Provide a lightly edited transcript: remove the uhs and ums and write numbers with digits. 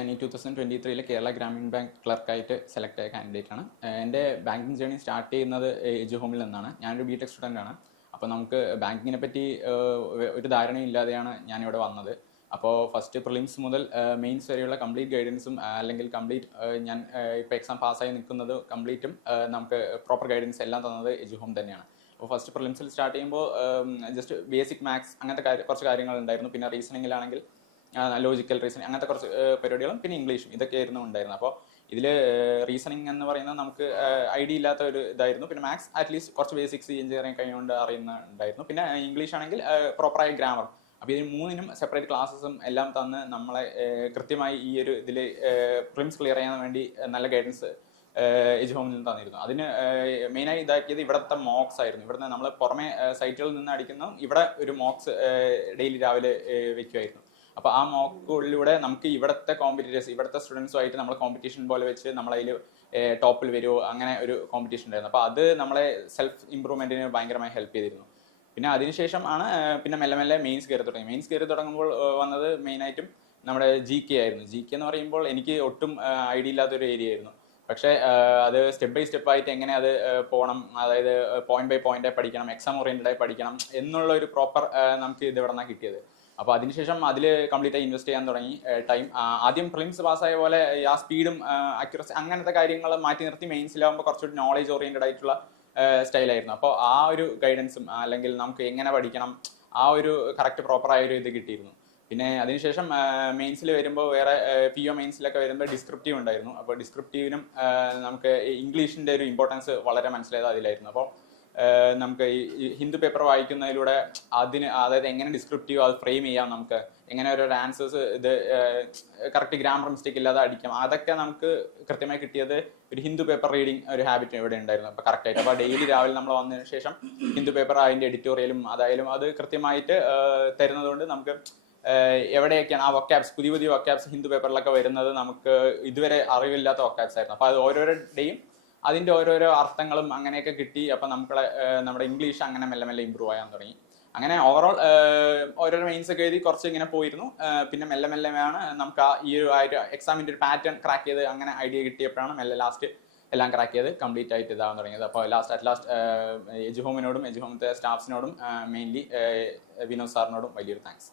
ഞാൻ ഈ 2023 Kerala Gramin bank ക്ലർക്കായിട്ട് select ആയ കാൻഡിഡേറ്റ് ആണ്. എൻ്റെ ബാങ്കിങ് ജേർണി സ്റ്റാർട്ട് ചെയ്യുന്നത് എജുഹോമിൽ നിന്നാണ്. ഞാനൊരു ബിടെക് സ്റ്റുഡൻ്റ് ആണ്. അപ്പോൾ നമുക്ക് ബാങ്കിങ്ങിനെ പറ്റി ഒരു ധാരണയും ഇല്ലാതെയാണ് ഞാനിവിടെ വന്നത്. അപ്പോൾ ഫസ്റ്റ് പ്രിലിംസ് മുതൽ മെയിൻസ് വരെയുള്ള കംപ്ലീറ്റ് ഗൈഡൻസും അല്ലെങ്കിൽ കംപ്ലീറ്റ് ഞാൻ ഇപ്പോൾ എക്സാം പാസ്സായി നിൽക്കുന്നത് കംപ്ലീറ്റും നമുക്ക് പ്രോപ്പർ ഗൈഡൻസ് എല്ലാം തന്നത് എജുഹോം തന്നെയാണ്. അപ്പോൾ ഫസ്റ്റ് പ്രിലിംസിൽ സ്റ്റാർട്ട് ചെയ്യുമ്പോൾ ജസ്റ്റ് ബേസിക് മാത്സ് അങ്ങനത്തെ കുറച്ച് കാര്യങ്ങളുണ്ടായിരുന്നു. പിന്നെ റീസണിങ്ങിലാണെങ്കിൽ ലോജിക്കൽ റീസണിങ് അങ്ങനത്തെ കുറച്ച് പരിപാടികളും പിന്നെ ഇംഗ്ലീഷും ഇതൊക്കെയായിരുന്നു ഉണ്ടായിരുന്നത്. അപ്പോൾ ഇതിൽ റീസണിങ് എന്ന് പറയുന്നത് നമുക്ക് ഐഡിയ ഇല്ലാത്ത ഒരു ഇതായിരുന്നു. പിന്നെ മാത്സ് അറ്റ്ലീസ്റ്റ് കുറച്ച് ബേസിക്സ് എഞ്ചിനീയറിംഗ് കഴിഞ്ഞുകൊണ്ട് അറിയുന്നുണ്ടായിരുന്നു. പിന്നെ ഇംഗ്ലീഷ് ആണെങ്കിൽ പ്രോപ്പറായ ഗ്രാമർ. അപ്പോൾ ഇതിന് മൂന്നിനും സെപ്പറേറ്റ് ക്ലാസ്സസും എല്ലാം തന്ന് നമ്മളെ കൃത്യമായി ഈ ഒരു ഇതിൽ പ്രിലിംസ് ക്ലിയർ ചെയ്യാൻ വേണ്ടി നല്ല ഗൈഡൻസ് എജുഹോമിൽ നിന്ന് തന്നിരുന്നു. അതിന് മെയിനായി ഇതാക്കിയത് ഇവിടുത്തെ മോക്സ് ആയിരുന്നു. ഇവിടുന്ന് നമ്മൾ പുറമെ സൈറ്റുകളിൽ നിന്ന് അടിക്കുന്ന ഇവിടെ ഒരു മോക്സ് ഡെയിലി രാവിലെ വെക്കുമായിരുന്നു. അപ്പോൾ ആ മോക്കിലൂടെ നമുക്ക് ഇവിടുത്തെ കോമ്പറ്റീറ്റേഴ്സ് ഇവിടുത്തെ സ്റ്റുഡൻസുമായിട്ട് നമ്മൾ കോമ്പറ്റീഷൻ പോലെ വെച്ച് നമ്മളതിൽ ടോപ്പിൽ വരുമോ അങ്ങനെ ഒരു കോമ്പറ്റീഷൻ ഉണ്ടായിരുന്നു. അപ്പോൾ അത് നമ്മളെ സെൽഫ് ഇമ്പ്രൂവ്മെന്റിന് ഭയങ്കരമായി ഹെൽപ്പ് ചെയ്തിരുന്നു. പിന്നെ അതിനുശേഷം ആണ് പിന്നെ മെല്ലെ മെല്ലെ മെയിൻസ് കയറി തുടങ്ങി. മെയിൻസ് കയറി തുടങ്ങുമ്പോൾ വന്നത് മെയിനായിട്ടും നമ്മുടെ GK ആയിരുന്നു. GK എന്ന് പറയുമ്പോൾ എനിക്ക് ഒട്ടും ഐഡിയ ഇല്ലാത്തൊരു ഏരിയ ആയിരുന്നു. പക്ഷേ അത് സ്റ്റെപ്പ് ബൈ സ്റ്റെപ്പ് ആയിട്ട് എങ്ങനെ അത് പോകണം, അതായത് പോയിന്റ് ബൈ പോയിന്റ് പഠിക്കണം, എക്സാം ഓറിയന്റഡ് ആയി പഠിക്കണം എന്നുള്ള ഒരു പ്രോപ്പർ നമുക്ക് ഇത് ഇവിടെ നിന്നാണ് കിട്ടിയത്. അപ്പോൾ അതിനുശേഷം അതിൽ കംപ്ലീറ്റ് ആയി ഇൻവെസ്റ്റ് ചെയ്യാൻ തുടങ്ങി ടൈം. ആദ്യം പ്രിലിംസ് പാസ്സായ പോലെ ആ സ്പീഡും അക്യുറസി അങ്ങനത്തെ കാര്യങ്ങൾ മാറ്റി നിർത്തി മെയിൻസിലാകുമ്പോൾ കുറച്ചുകൂടി നോളേജ് ഓറിയന്റഡ് ആയിട്ടുള്ള സ്റ്റൈലായിരുന്നു. അപ്പോൾ ആ ഒരു ഗൈഡൻസും അല്ലെങ്കിൽ നമുക്ക് എങ്ങനെ പഠിക്കണം ആ ഒരു കറക്റ്റ് പ്രോപ്പറായ ഒരു ഇത് കിട്ടിയിരുന്നു. പിന്നെ അതിനുശേഷം മെയിൻസിൽ വരുമ്പോൾ വേറെ PO മെയിൻസിലൊക്കെ വരുമ്പോൾ ഡിസ്ക്രിപ്റ്റീവ് ഉണ്ടായിരുന്നു. അപ്പോൾ ഡിസ്ക്രിപ്റ്റീവിനും നമുക്ക് ഇംഗ്ലീഷിൻ്റെ ഒരു ഇമ്പോർട്ടൻസ് വളരെ മനസ്സിലായത് അതിലായിരുന്നു. അപ്പോൾ നമുക്ക് ഈ ഹിന്ദു പേപ്പർ വായിക്കുന്നതിലൂടെ അതിന് അതായത് എങ്ങനെ ഡിസ്ക്രിപ്റ്റീവ് അത് ഫ്രെയിം ചെയ്യാം, നമുക്ക് എങ്ങനെ ഓരോ ആൻസേഴ്സ് ഇത് കറക്റ്റ് ഗ്രാമർ മിസ്റ്റേക്ക് ഇല്ലാതെ അടിക്കാം, അതൊക്കെ നമുക്ക് കൃത്യമായി കിട്ടിയത് ഒരു ഹിന്ദു പേപ്പർ റീഡിങ് ഒരു ഹാബിറ്റ് ഇവിടെ ഉണ്ടായിരുന്നു. അപ്പോൾ കറക്റ്റായിട്ട് അപ്പോൾ ഡെയിലി രാവിലെ നമ്മൾ വന്നതിന് ശേഷം ഹിന്ദു പേപ്പർ അതിൻ്റെ എഡിറ്റോറിയലും അതായാലും അത് കൃത്യമായിട്ട് തരുന്നത് കൊണ്ട് നമുക്ക് എവിടെയൊക്കെയാണ് ആ വൊക്കാബ്സ് പുതിയ പുതിയ വൊക്കാബ്സ് ഹിന്ദു പേപ്പറിലൊക്കെ വരുന്നത് നമുക്ക് ഇതുവരെ അറിവില്ലാത്ത വൊക്കാബ്സ് ആയിരുന്നു. അപ്പോൾ അത് ഓരോരോ ഡേയും അതിൻ്റെ ഓരോരോ അർത്ഥങ്ങളും അങ്ങനെയൊക്കെ കിട്ടി. അപ്പം നമ്മുടെ ഇംഗ്ലീഷ് അങ്ങനെ മെല്ലെ മെല്ലെ ഇമ്പ്രൂവ് ചെയ്യാൻ തുടങ്ങി. അങ്ങനെ ഓവറോൾ ഓരോരോ മെയിൻസ് ഒക്കെ എഴുതി കുറച്ച് ഇങ്ങനെ പോയിരുന്നു. പിന്നെ മെല്ലെ മെല്ലെ ആണ് നമുക്ക് ഈ ഒരു എക്സാമിൻ്റെ ഒരു പാറ്റേൺ ക്രാക്ക് ചെയ്ത് അങ്ങനെ ഐഡിയ കിട്ടിയപ്പോഴാണ് മെല്ലെ ലാസ്റ്റ് എല്ലാം ക്രാക്ക് ചെയ്ത് കംപ്ലീറ്റ് ആയിട്ട് ഇതാവാൻ തുടങ്ങിയത്. അപ്പോൾ ലാസ്റ്റ് എജുഹോമിനോടും എജുഹോമത്തെ സ്റ്റാഫ്സിനോടും മെയിൻലി വിനോദ് സാറിനോടും വലിയൊരു താങ്ക്സ്.